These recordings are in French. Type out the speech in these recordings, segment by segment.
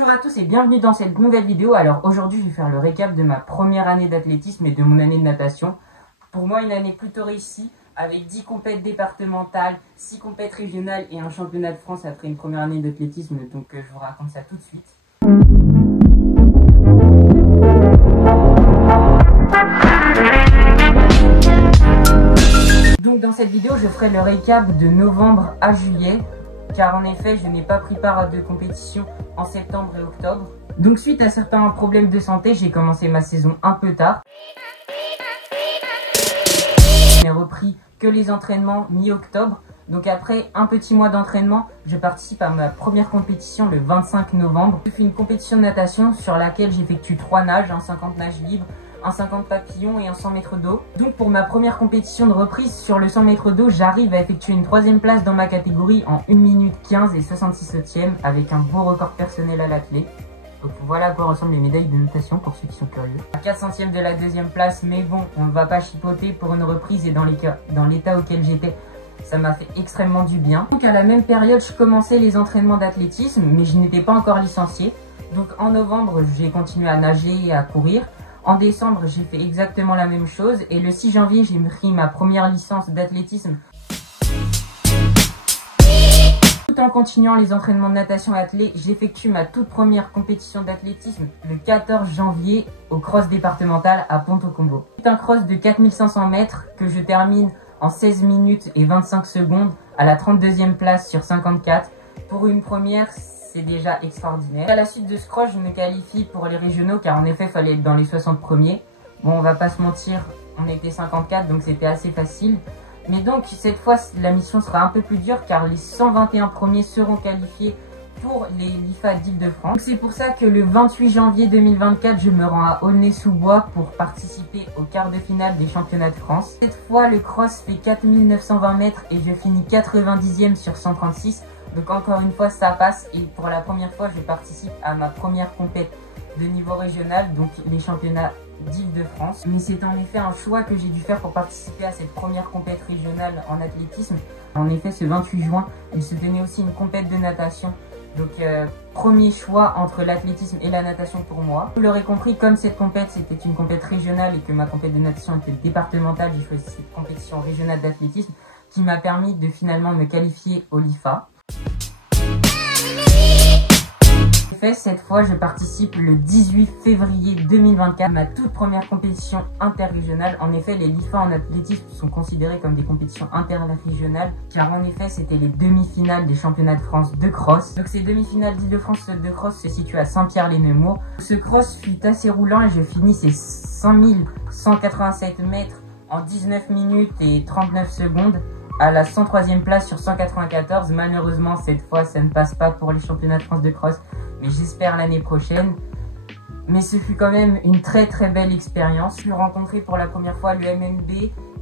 Bonjour à tous et bienvenue dans cette nouvelle vidéo. Alors aujourd'hui je vais faire le récap de ma première année d'athlétisme et de mon année de natation. Pour moi une année plutôt réussie avec 10 compètes départementales, 6 compètes régionales et un championnat de France après une première année d'athlétisme. Donc je vous raconte ça tout de suite. Donc dans cette vidéo je ferai le récap de novembre à juillet. Car en effet, je n'ai pas pris part à deux compétitions en septembre et octobre. Donc suite à certains problèmes de santé, j'ai commencé ma saison un peu tard. Je n'ai repris que les entraînements mi-octobre. Donc après un petit mois d'entraînement, je participe à ma première compétition le 25 novembre. Je fais une compétition de natation sur laquelle j'effectue 3 nages, un 50 nages libres, un 50 papillons et un 100 mètres d'eau. Donc pour ma première compétition de reprise sur le 100 mètres d'eau, j'arrive à effectuer une 3e place dans ma catégorie en 1 minute 15 et 66 centièmes avec un beau record personnel à l'athlée. Donc voilà à quoi ressemblent les médailles de natation pour ceux qui sont curieux. À 4 centièmes de la 2e place, mais bon, on ne va pas chipoter pour une reprise et dans l'état auquel j'étais, ça m'a fait extrêmement du bien. Donc à la même période, je commençais les entraînements d'athlétisme, mais je n'étais pas encore licencié. Donc en novembre, j'ai continué à nager et à courir. En décembre, j'ai fait exactement la même chose et le 6 janvier, j'ai pris ma première licence d'athlétisme. Tout en continuant les entraînements de natation athlée, j'effectue ma toute première compétition d'athlétisme le 14 janvier au cross départemental à Ponto-Combo. C'est un cross de 4500 mètres que je termine en 16 minutes et 25 secondes à la 32e place sur 54. Pour une première, c'est déjà extraordinaire. À la suite de ce cross, je me qualifie pour les régionaux car en effet, il fallait être dans les 60 premiers. Bon, on va pas se mentir, on était 54 donc c'était assez facile. Mais donc cette fois, la mission sera un peu plus dure car les 121 premiers seront qualifiés pour les l'IFA d'Île-de-France. C'est pour ça que le 28 janvier 2024, je me rends à Aulnay-sous-Bois pour participer au quart de finale des championnats de France. Cette fois, le cross fait 4920 mètres et je finis 90e sur 136. Donc encore une fois ça passe et pour la première fois je participe à ma première compétition de niveau régional, donc les championnats d'Île-de-France. Mais c'est en effet un choix que j'ai dû faire pour participer à cette première compétition régionale en athlétisme. En effet ce 28 juin il se tenait aussi une compétition de natation. Donc premier choix entre l'athlétisme et la natation pour moi. Vous l'aurez compris, comme cette compétition c'était une compétition régionale et que ma compétition de natation était départementale, j'ai choisi cette compétition régionale d'athlétisme qui m'a permis de finalement me qualifier au LIFA. Cette fois, je participe le 18 février 2024 à ma toute première compétition interrégionale. En effet, les LIFA en athlétisme sont considérés comme des compétitions interrégionales car en effet, c'était les demi-finales des championnats de France de cross. Donc ces demi-finales d'Île-de-France de cross se situent à Saint-Pierre-les-Nemours. Ce cross fut assez roulant et je finis ces 5187 mètres en 19 minutes et 39 secondes. À la 103e place sur 194. Malheureusement, cette fois, ça ne passe pas pour les championnats de France de cross, mais j'espère l'année prochaine. Mais ce fut quand même une très belle expérience. J'ai rencontré pour la première fois le MNB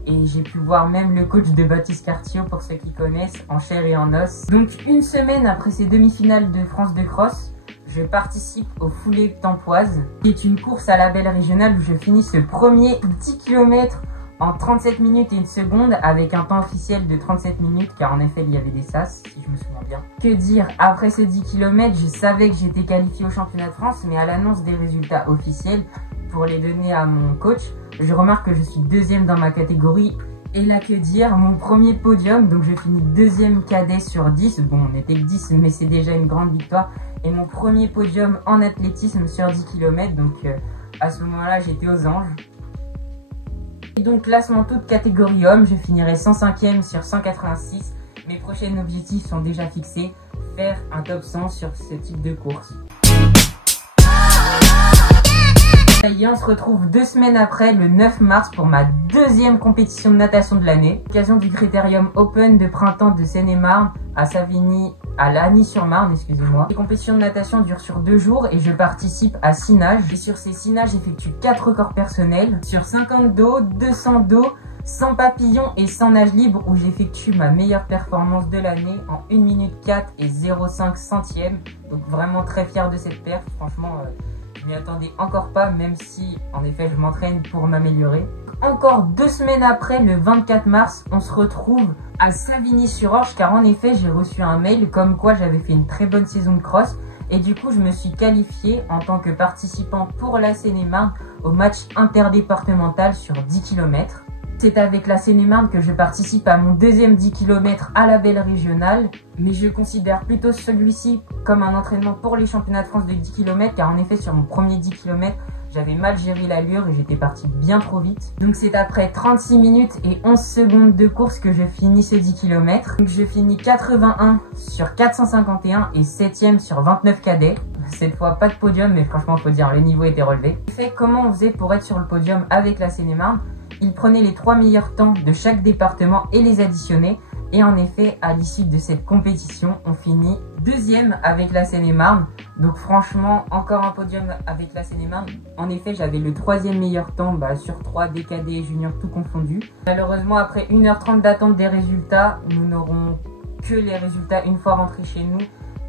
et j'ai pu voir même le coach de Baptiste Cartier, pour ceux qui connaissent, en chair et en os. Donc une semaine après ces demi-finales de France de cross, je participe au Foulée Tempoise, qui est une course à la belle régionale où je finis ce premier 10 km en 37 minutes et 1 seconde avec un temps officiel de 37 minutes car en effet il y avait des sas si je me souviens bien. Que dire, après ce 10 km je savais que j'étais qualifié au championnat de France, mais à l'annonce des résultats officiels pour les donner à mon coach, je remarque que je suis 2e dans ma catégorie. Et là que dire, mon premier podium, donc je finis 2e cadet sur 10, bon on était 10 mais c'est déjà une grande victoire. Et mon premier podium en athlétisme sur 10 km, donc à ce moment là j'étais aux anges. Et donc classement toute catégorie homme, je finirai 105e sur 186. Mes prochains objectifs sont déjà fixés, faire un top 100 sur ce type de course. Ça y est, on se retrouve 2 semaines après, le 9 mars, pour ma 2e compétition de natation de l'année. Occasion du Critérium Open de printemps de Seine-et-Marne à Savigny, à Lagny-sur-Marne, excusez-moi. Les compétitions de natation durent sur 2 jours et je participe à 6 nages. Et sur ces 6 nages, j'effectue 4 records personnels. Sur 50 dos, 200 dos, 100 papillons et 100 nages libres où j'effectue ma meilleure performance de l'année en 1 minute 4 et 0,5 centièmes. Donc vraiment très fier de cette perf, franchement je m'y attendais encore pas, même si en effet je m'entraîne pour m'améliorer. Encore 2 semaines après, le 24 mars, on se retrouve à Savigny-sur-Orge car en effet j'ai reçu un mail comme quoi j'avais fait une très bonne saison de cross Et du coup, je me suis qualifiée en tant que participant pour la Seine-et-Marne au match interdépartemental sur 10 km. C'est avec la Seine-et-Marne que je participe à mon deuxième 10 km à la belle régionale, mais je considère plutôt celui-ci comme un entraînement pour les championnats de France de 10 km, car en effet sur mon premier 10 km, j'avais mal géré l'allure et j'étais parti bien trop vite. Donc c'est après 36 minutes et 11 secondes de course que je finis ce 10 km. Donc je finis 81 sur 451 et 7ème sur 29 cadets. Cette fois pas de podium, mais franchement faut dire le niveau était relevé. En fait, comment on faisait pour être sur le podium avec la Seine-et-Marne? Ils prenaient les 3 meilleurs temps de chaque département et les additionnaient. Et en effet, à l'issue de cette compétition, on finit deuxième avec la Seine-et-Marne. Donc franchement, encore un podium avec la Seine-et-Marne. En effet, j'avais le 3e meilleur temps sur 3 cadets et juniors tout confondus. Malheureusement, après 1h30 d'attente des résultats, nous n'aurons que les résultats une fois rentrés chez nous.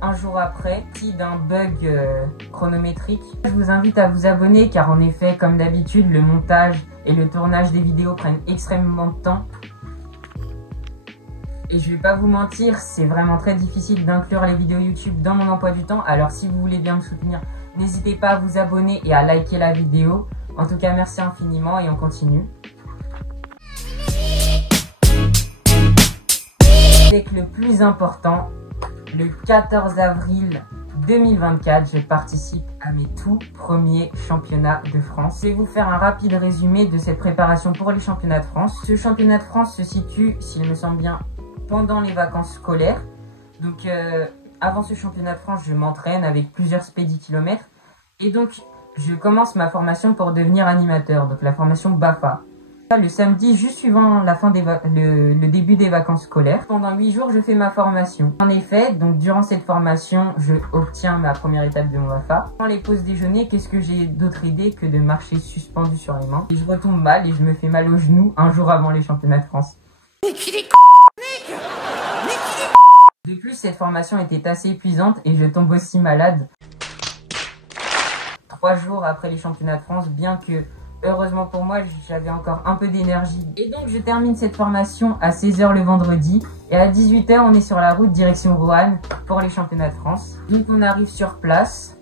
Un jour après, petit d'un bug chronométrique. Je vous invite à vous abonner car en effet, comme d'habitude, le montage et le tournage des vidéos prennent extrêmement de temps. Et je vais pas vous mentir, c'est vraiment très difficile d'inclure les vidéos YouTube dans mon emploi du temps. Alors si vous voulez bien me soutenir, n'hésitez pas à vous abonner et à liker la vidéo. En tout cas, merci infiniment et on continue. Avec le plus important, le 14 avril 2024, je participe à mes tout premiers championnats de France. Je vais vous faire un rapide résumé de cette préparation pour les championnats de France. Ce championnat de France se situe, s'il me semble bien, pendant les vacances scolaires. Donc avant ce championnat de France, je m'entraîne avec plusieurs spé 10 km. Et donc, je commence ma formation pour devenir animateur, donc la formation BAFA. Le samedi, juste suivant la fin le début des vacances scolaires. Pendant 8 jours, je fais ma formation. En effet, donc durant cette formation, je obtiens ma première étape de mon BAFA. Pendant les pauses déjeuner, qu'est-ce que j'ai d'autre idée que de marcher suspendu sur les mains? Et je retombe mal et je me fais mal aux genoux un jour avant les championnats de France. De plus, cette formation était assez épuisante et je tombe aussi malade 3 jours après les championnats de France, bien que, heureusement pour moi, j'avais encore un peu d'énergie. Et donc, je termine cette formation à 16 h le vendredi. Et à 18 h, on est sur la route direction Roanne pour les championnats de France. Donc, on arrive sur place.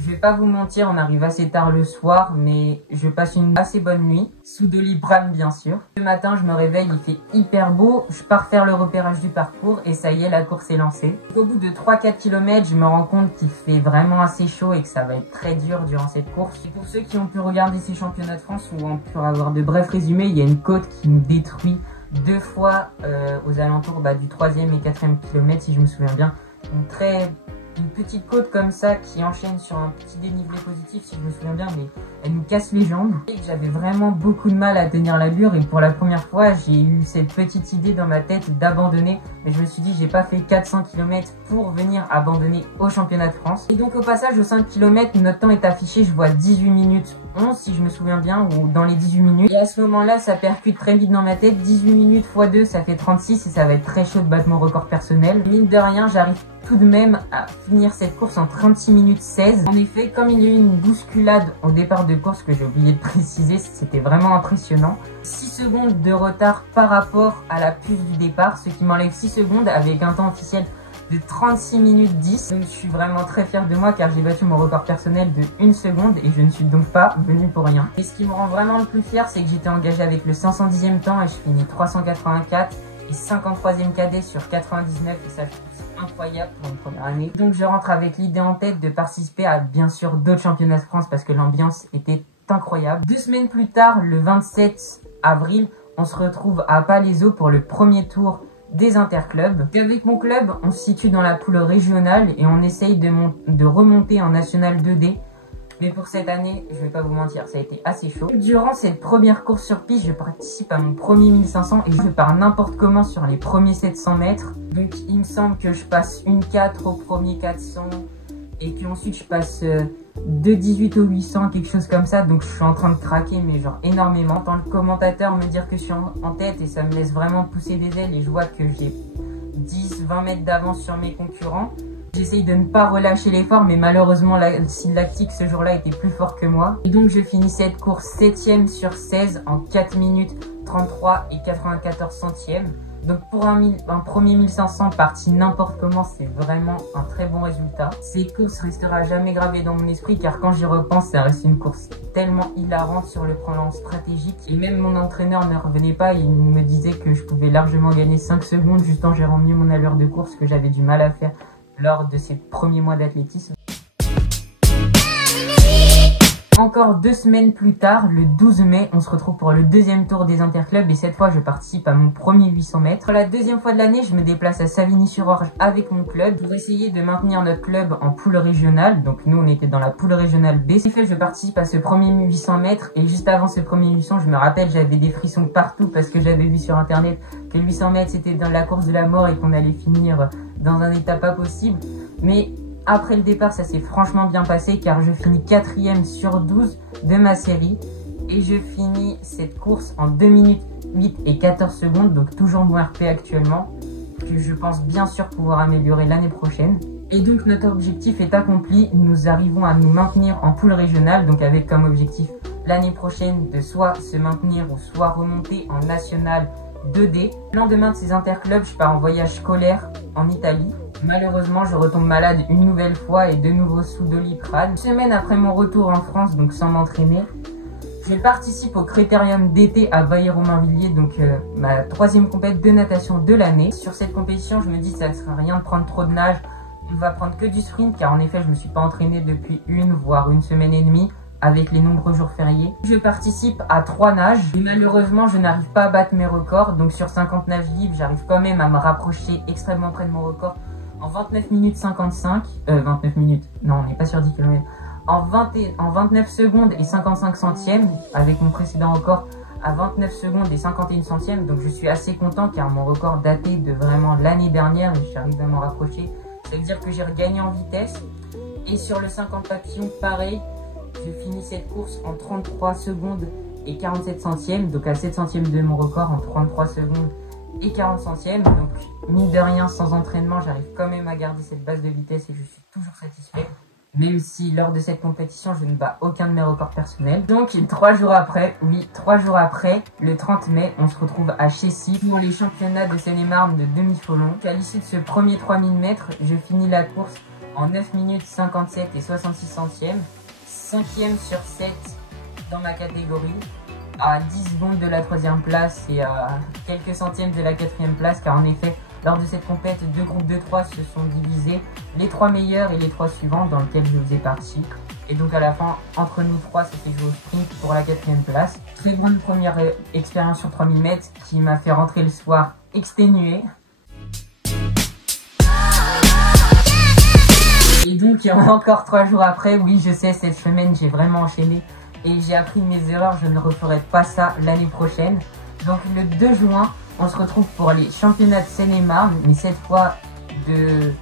Je vais pas vous mentir, on arrive assez tard le soir, mais je passe une assez bonne nuit. Sous Doliprane, bien sûr. Le matin, je me réveille, il fait hyper beau. Je pars faire le repérage du parcours et ça y est, la course est lancée. Au bout de 3-4 km, je me rends compte qu'il fait vraiment assez chaud et que ça va être très dur durant cette course. Et pour ceux qui ont pu regarder ces championnats de France ou ont pu avoir de brefs résumés, il y a une côte qui nous détruit 2 fois aux alentours du 3e et 4e kilomètre, si je me souviens bien. Une petite côte comme ça qui enchaîne sur un petit dénivelé positif, si je me souviens bien, mais elle nous casse les jambes. Et j'avais vraiment beaucoup de mal à tenir l'allure et pour la première fois, j'ai eu cette petite idée dans ma tête d'abandonner. Mais je me suis dit, j'ai pas fait 400 km pour venir abandonner au championnat de France. Et donc au passage, aux 5 km, notre temps est affiché, je vois 18 minutes 11, si je me souviens bien, ou dans les 18 minutes. Et à ce moment-là, ça percute très vite dans ma tête. 18 minutes x 2, ça fait 36 et ça va être très chaud de battre mon record personnel. Mine de rien, j'arrive tout de même à finir cette course en 36 minutes 16. En effet, comme il y a eu une bousculade au départ de course que j'ai oublié de préciser, c'était vraiment impressionnant. 6 secondes de retard par rapport à la puce du départ, ce qui m'enlève 6 secondes avec un temps officiel de 36 minutes 10. Donc je suis vraiment très fier de moi car j'ai battu mon record personnel de 1 seconde et je ne suis donc pas venu pour rien. Et ce qui me rend vraiment le plus fier, c'est que j'étais engagé avec le 510e temps et je finis 384 et 53e cadet sur 99 et ça je trouve c'est incroyable pour une première année. Donc je rentre avec l'idée en tête de participer à bien sûr d'autres championnats de France parce que l'ambiance était incroyable. 2 semaines plus tard, le 27 avril, on se retrouve à Palaiseau pour le premier tour des interclubs. Avec mon club, on se situe dans la poule régionale et on essaye de remonter en National 2D. Mais pour cette année, je vais pas vous mentir, ça a été assez chaud. Durant cette première course sur piste, je participe à mon premier 1500 et je pars n'importe comment sur les premiers 700 mètres. Donc il me semble que je passe une 4 au premier 400 et puis ensuite je passe de 18 au 800, quelque chose comme ça. Donc je suis en train de craquer, mais genre énormément. J'entends le commentateur me dire que je suis en tête et ça me laisse vraiment pousser des ailes et je vois que j'ai 10-20 mètres d'avance sur mes concurrents. J'essaye de ne pas relâcher l'effort, mais malheureusement, le lactique ce jour-là était plus fort que moi. Et donc, je finis cette course 7e sur 16 en 4 minutes 33 et 94 centièmes. Donc pour un premier 1500 parti n'importe comment, c'est vraiment un très bon résultat. Cette course restera jamais gravée dans mon esprit car quand j'y repense, ça reste une course tellement hilarante sur le plan stratégique. Et même mon entraîneur ne revenait pas, il me disait que je pouvais largement gagner 5 secondes juste en gérant mieux mon allure de course que j'avais du mal à faire lors de ces premiers mois d'athlétisme. Encore 2 semaines plus tard, le 12 mai, on se retrouve pour le deuxième tour des interclubs et cette fois je participe à mon premier 800 mètres. Pour la deuxième fois de l'année, je me déplace à Savigny-sur-Orge avec mon club pour essayer de maintenir notre club en poule régionale. Donc nous on était dans la poule régionale B. Ce qui fait je participe à ce premier 800 mètres et juste avant ce premier 800, je me rappelle j'avais des frissons partout parce que j'avais vu sur internet que le 800 mètres c'était dans la course de la mort et qu'on allait finir dans un état pas possible. Mais après le départ, ça s'est franchement bien passé car je finis 4e sur 12 de ma série et je finis cette course en 2 minutes 8 et 14 secondes, donc toujours mon RP actuellement, que je pense bien sûr pouvoir améliorer l'année prochaine. Et donc notre objectif est accompli, nous arrivons à nous maintenir en poule régionale, donc avec comme objectif l'année prochaine de soit se maintenir ou soit remonter en national 2D. Le lendemain de ces interclubs, je pars en voyage scolaire en Italie. Malheureusement, je retombe malade une nouvelle fois et de nouveau sous Doliprane. Une semaine après mon retour en France, donc sans m'entraîner, je participe au critérium d'été à Vailly-Romainvilliers, donc ma 3e compétition de natation de l'année. Sur cette compétition, je me dis que ça ne sert à rien de prendre trop de nage, on va prendre que du sprint car en effet, je ne me suis pas entraîné depuis voire une semaine et demie avec les nombreux jours fériés. Je participe à 3 nages et malheureusement, je n'arrive pas à battre mes records. Donc sur 50 nages libres, j'arrive quand même à me rapprocher extrêmement près de mon record. En 29 minutes 55, 29 minutes, non on n'est pas sur 10 km, en 29 secondes et 55 centièmes, avec mon précédent record à 29 secondes et 51 centièmes, donc je suis assez content car mon record datait de vraiment l'année dernière et j'arrive à m'en rapprocher, ça veut dire que j'ai regagné en vitesse. Et sur le 50 papillons, pareil, je finis cette course en 33 secondes et 47 centièmes, donc à 7 centièmes de mon record en 33 secondes et 40 centièmes, donc mine de rien sans entraînement j'arrive quand même à garder cette base de vitesse et je suis toujours satisfait, même si lors de cette compétition je ne bats aucun de mes records personnels. Donc 3 jours après, le 30 mai, on se retrouve à Chessy pour les championnats de Seine-et-Marne de demi-folon. À l'issue de ce premier 3000 mètres, je finis la course en 9 minutes 57 et 66 centièmes, 5e sur 7 dans ma catégorie, à 10 secondes de la 3e place et à quelques centièmes de la 4e place car en effet lors de cette compète 2 groupes de 3 se sont divisés, les 3 meilleurs et les 3 suivants dans lesquels je faisais partie et donc à la fin entre nous 3 ça s'est joué au sprint pour la 4e place. Très grande première expérience sur 3000 mètres qui m'a fait rentrer le soir exténué. Et donc encore 3 jours après, oui je sais cette semaine j'ai vraiment enchaîné et j'ai appris de mes erreurs, je ne referai pas ça l'année prochaine. Donc le 2 juin, on se retrouve pour les championnats de Seine-et-Marne, mais cette fois de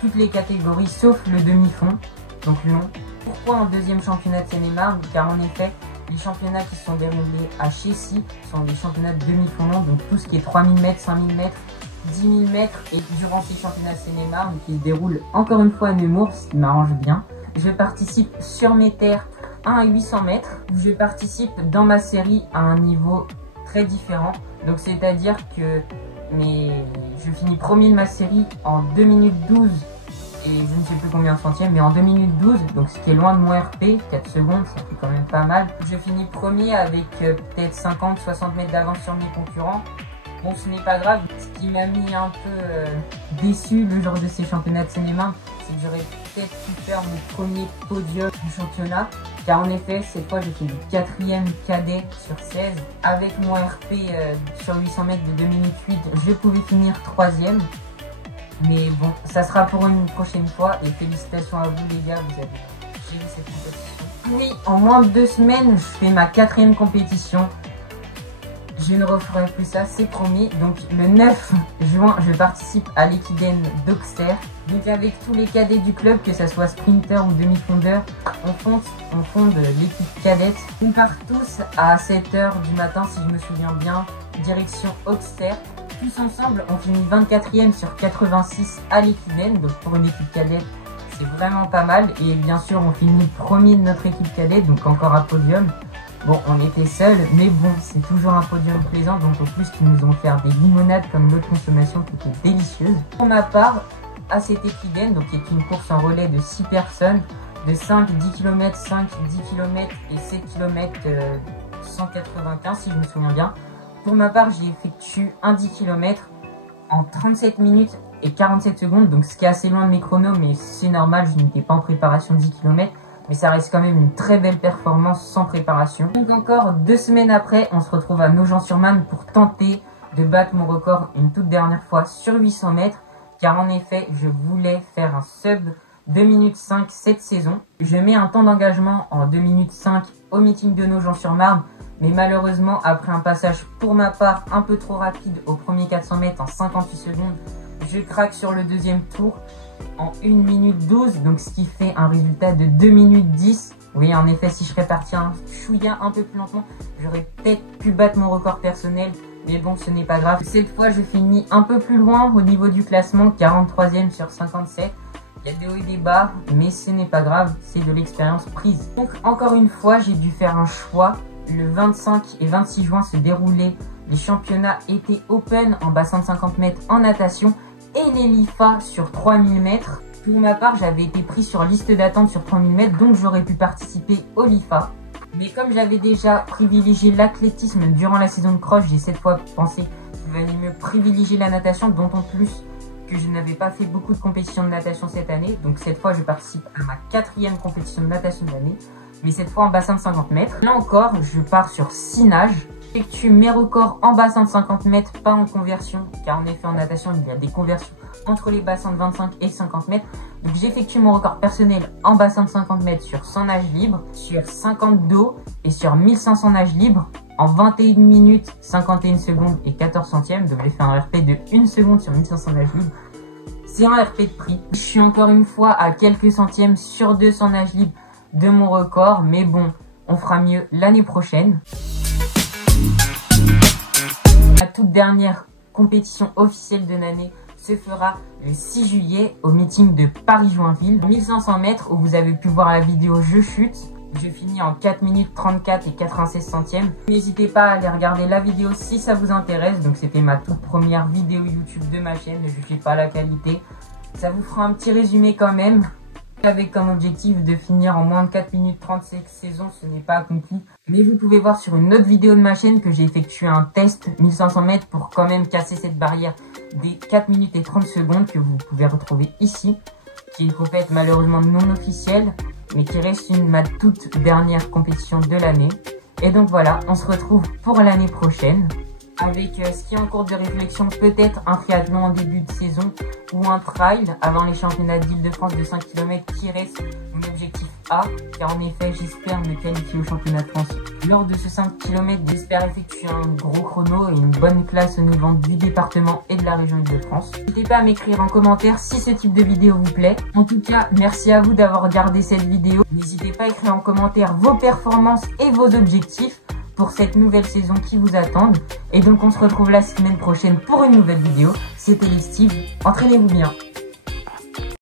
toutes les catégories sauf le demi-fond, donc long. Pourquoi un deuxième championnat de Seine-et-Marne? Car en effet, les championnats qui se sont déroulés à Chessy sont des championnats de demi-fond long, donc tout ce qui est 3000 mètres, 5000 mètres, 10 000 mètres. Et durant ces championnats de Seine-et-Marne, qui se déroulent encore une fois à Nemours, ce qui m'arrange bien, je participe sur mes terres 1 à 800 mètres. Je participe dans ma série à un niveau très différent. Donc c'est-à-dire que je finis premier de ma série en 2 minutes 12 et je ne sais plus combien de centièmes, mais en 2 minutes 12, donc ce qui est loin de mon RP, 4 secondes, ça fait quand même pas mal. Je finis premier avec peut-être 50-60 mètres d'avance sur mes concurrents. Bon, ce n'est pas grave. Ce qui m'a mis un peu déçu le jour de ces championnats de Seine-et-Marne, c'est que j'aurais peut-être pu faire mon premier podium du championnat. Car en effet, cette fois, j'ai fait le 4e cadet sur 16. Avec mon RP sur 800 mètres de 2 minutes 8, je pouvais finir 3e. Mais bon, ça sera pour une prochaine fois. Et félicitations à vous les gars, vous avez géré cette compétition. Oui, en moins de 2 semaines, je fais ma 4e compétition. Je ne referai plus ça, c'est promis. Donc le 9 juin, je participe à l'Equidène d'Auxerre. Donc avec tous les cadets du club, que ce soit sprinter ou demi-fondeur, on fonde l'équipe cadette. On part tous à 7 h du matin, si je me souviens bien, direction Auxerre. Tous ensemble, on finit 24e sur 86 à l'Equidène. Donc pour une équipe cadette, c'est vraiment pas mal. Et bien sûr, on finit premier de notre équipe cadette, donc encore un podium. Bon, on était seuls, mais bon, c'est toujours un podium plaisant, donc au plus qu'ils nous ont offert des limonades comme l'autre consommation qui était délicieuse. Pour ma part, ACT Fidèle, donc qui est une course en relais de 6 personnes, de 5, 10 km, 5, 10 km et 7 km 195 si je me souviens bien. Pour ma part, j'ai effectué un 10 km en 37 minutes et 47 secondes, donc ce qui est assez loin de mes chronos, mais c'est normal, je n'étais pas en préparation 10 km, mais ça reste quand même une très belle performance sans préparation. Donc encore 2 semaines après, on se retrouve à Nogent-sur-Marne pour tenter de battre mon record une toute dernière fois sur 800 mètres, car en effet, je voulais faire un sub 2 minutes 5 cette saison. Je mets un temps d'engagement en 2 minutes 5 au meeting de Nogent-sur-Marne, mais malheureusement, après un passage pour ma part un peu trop rapide au premier 400 mètres en 58 secondes, je craque sur le deuxième tour en 1 minute 12, donc ce qui fait un résultat de 2 minutes 10. Oui, en effet, si je serais parti un chouïa un peu plus lentement, j'aurais peut-être pu battre mon record personnel, mais bon, ce n'est pas grave. Cette fois, je finis un peu plus loin au niveau du classement, 43e sur 57. Il y a des hauts et des bas, mais ce n'est pas grave, c'est de l'expérience prise. Donc, encore une fois, j'ai dû faire un choix. Le 25 et 26 juin se déroulaient les championnats été open en bassin de 50 mètres en natation et les LIFA sur 3000 mètres. Pour ma part, j'avais été pris sur liste d'attente sur 3000 mètres, donc j'aurais pu participer au LIFA. Mais comme j'avais déjà privilégié l'athlétisme durant la saison de cross, j'ai cette fois pensé qu'il valait mieux privilégier la natation, dont en plus que je n'avais pas fait beaucoup de compétitions de natation cette année. Donc cette fois, je participe à ma 4e compétition de natation de l'année, mais cette fois en bassin de 50 mètres. Là encore, je pars sur 6 nages. J'effectue mes records en bassin de 50 mètres, pas en conversion, car en effet en natation, il y a des conversions entre les bassins de 25 et 50 mètres. Donc j'effectue mon record personnel en bassin de 50 mètres sur 100 nages libres, sur 50 dos et sur 1500 nages libres en 21 minutes, 51 secondes et 14 centièmes. Donc j'ai fait un RP de 1 seconde sur 1500 nages libres. C'est un RP de prix. Je suis encore une fois à quelques centièmes sur 200 nages libres de mon record, mais bon, on fera mieux l'année prochaine. La toute dernière compétition officielle de l'année se fera le 6 juillet au meeting de Paris-Joinville, 1500 mètres, où vous avez pu voir la vidéo Je chute. Je finis en 4 minutes 34 et 96 centièmes. N'hésitez pas à aller regarder la vidéo si ça vous intéresse. Donc c'était ma toute première vidéo YouTube de ma chaîne, ne jugez pas la qualité. Ça vous fera un petit résumé quand même. Avec comme objectif de finir en moins de 4 minutes 35 saisons, ce n'est pas accompli. Mais vous pouvez voir sur une autre vidéo de ma chaîne que j'ai effectué un test 1500 mètres pour quand même casser cette barrière des 4 minutes et 30 secondes que vous pouvez retrouver ici, qui est en fait malheureusement non officielle, mais qui reste ma toute dernière compétition de l'année. Et donc voilà, on se retrouve pour l'année prochaine avec ce qui est en cours de réflexion, peut-être un triathlon en début de saison ou un trail avant les championnats d'Île-de-France de 5 km qui reste mon objectif A, car en effet j'espère me qualifier au championnat de France. Lors de ce 5 km, j'espère effectuer un gros chrono et une bonne classe au niveau du département et de la région Île-de-France. N'hésitez pas à m'écrire en commentaire si ce type de vidéo vous plaît. En tout cas, merci à vous d'avoir regardé cette vidéo. N'hésitez pas à écrire en commentaire vos performances et vos objectifs pour cette nouvelle saison qui vous attendent. Et donc on se retrouve la semaine prochaine pour une nouvelle vidéo. C'était Steve, entraînez-vous bien.